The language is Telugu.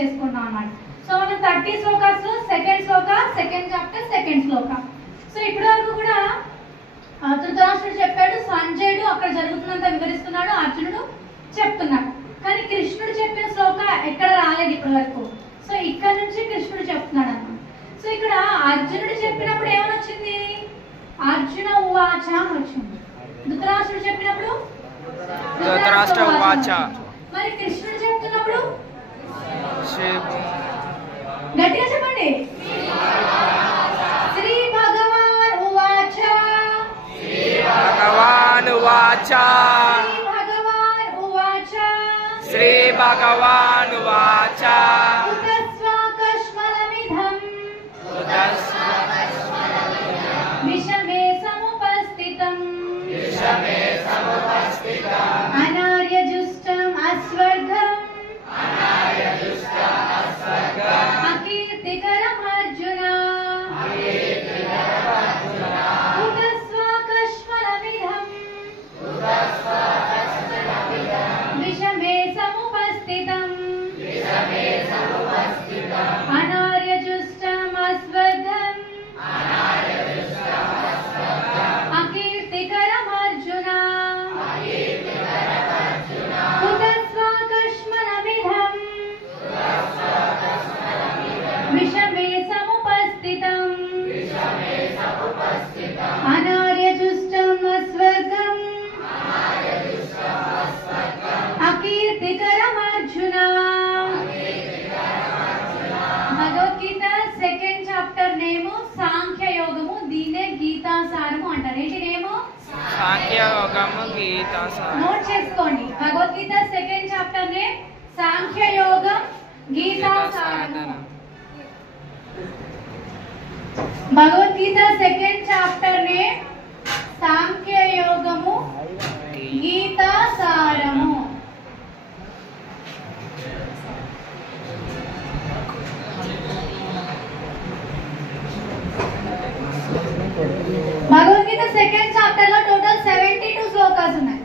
చేసుకుంటాం అన్నమాట. సో మనం 30 శ్లోకాస్ సెకండ్ శ్లోక, సెకండ్ చాప్టర్, సెకండ్ శ్లోక. సో ఇప్పటి వరకు కూడా ధృతరాష్ట్రుడు చెప్పాడు, సంజయుడు అక్కడ జరుగుతున్నంత వివరిస్తున్నాడు, అర్జునుడు చెప్తున్నాడు. కానీ కృష్ణుడు చెప్పిన శ్లోక ఎక్కడ రాలేదు ఇప్పటి వరకు. సో ఇక్కడ నుంచి కృష్ణుడు చెప్తున్నాడు అన్నమాట. సో ఇక్కడ అర్జునుడు చెప్పినప్పుడు ఏమని వచ్చింది? అర్జున ఉవాచ అని వచ్చింది. ధృతరాష్ట్రుడు చెప్పినప్పుడు ధృతరాష్ట్ర ఉవాచ. మరి కృష్ణుడు చెప్తున్నప్పుడు గట్టిగా చెప్పండి. శ్రీ భగవాన్ ఉవాచ. భగవాన్ ఉవాచ. శ్రీ భగవాన్ ఉవాచ. విషమే సముపస్థితం అనార్యజుష్టం అస్వర్గం అకీర్తికరం అర్జున ఉదస్వాకష్మలమిదం విషమే సముపస్థితం అనార్యజుష్టం అస్వర్గం అకీర్తికరం అర్జున ఉదస్వాకష్మలమిదం విషమే సముపస్థితం అనార్యజుష్టం అస్వర్గం అకీర్తికరం అర్జున. భగవద్గీత సెకండ్ చాప్టర్ నేము సాంఖ్య యోగము, దీన్నే గీతాసారము అంటారు. ఏంటి నేము? సాంఖ్య యోగము గీతాసారం. నోట్ చేసుకోండి. భగవద్గీత సెకండ్ చాప్టర్ నేమ్ సాంఖ్య యోగం గీతాసారము. భగవద్గీత సెకండ్ చాప్టర్ నేమ్ సాంఖ్య యోగము గీతాసారము. భగవద్గీత సెకండ్ చాప్టర్ లో టోటల్ 72 శ్లోకాస్ ఉన్నాయి.